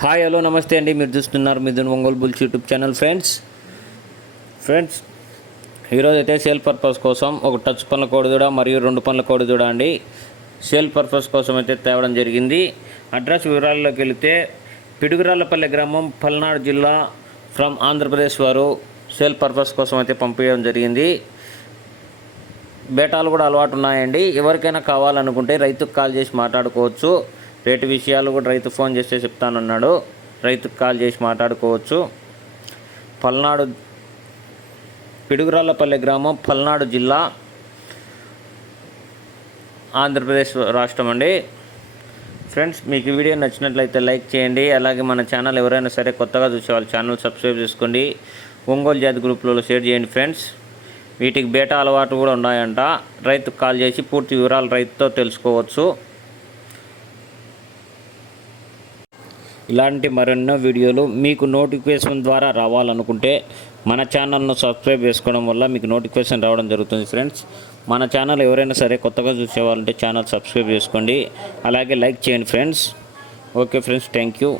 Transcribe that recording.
Hi hello నమస్తే అండి. మీరు చూస్తున్నారు Mithun Ongole bulls YouTube channel friends. Friends ఈరోజు అయితే సేల్ పర్పస్ కోసం ఒక టచ్ పనుల కోడిదూడ మరియు రెండు పనుల కోడిదూడ అండి. సేల్ పర్పస్ కోసం అయితే తేవడం జరిగింది. అడ్రస్ వివరాల్లోకి వెళితే పిడుగురాళ్ళపల్లి గ్రామం పల్నాడు జిల్లా ఫ్రమ్ ఆంధ్రప్రదేశ్ వారు సేల్ పర్పస్ కోసం అయితే పంపించడం జరిగింది. బేటాలు కూడా అలవాటు ఉన్నాయండి. ఎవరికైనా కావాలనుకుంటే రైతుకు కాల్ చేసి మాట్లాడుకోవచ్చు. రేటు విషయాలు కూడా రైతు ఫోన్ చేస్తే చెప్తానన్నాడు. రైతుకు కాల్ చేసి మాట్లాడుకోవచ్చు. పల్నాడు పిడుగురాళ్ళపల్లి గ్రామం పల్నాడు జిల్లా ఆంధ్రప్రదేశ్ రాష్ట్రం అండి. ఫ్రెండ్స్ మీకు వీడియో నచ్చినట్లయితే లైక్ చేయండి. అలాగే మన ఛానల్ ఎవరైనా సరే కొత్తగా చూసే వాళ్ళు ఛానల్ సబ్స్క్రైబ్ చేసుకోండి. ఒంగోలు జాతి గ్రూప్లలో షేర్ చేయండి ఫ్రెండ్స్. వీటికి బేటా అలవాటు కూడా ఉన్నాయంట. రైతుకు కాల్ చేసి పూర్తి వివరాలు రైతుతో తెలుసుకోవచ్చు. ఇలాంటి మరెన్నో వీడియోలు మీకు నోటిఫికేషన్ ద్వారా రావాలనుకుంటే మన ఛానల్ను సబ్స్క్రైబ్ చేసుకోవడం వల్ల మీకు నోటిఫికేషన్ రావడం జరుగుతుంది ఫ్రెండ్స్. మన ఛానల్ ఎవరైనా సరే కొత్తగా చూసేవాళ్ళంటే ఛానల్ సబ్స్క్రైబ్ చేసుకోండి. అలాగే లైక్ చేయండి friends. Okay friends thank you.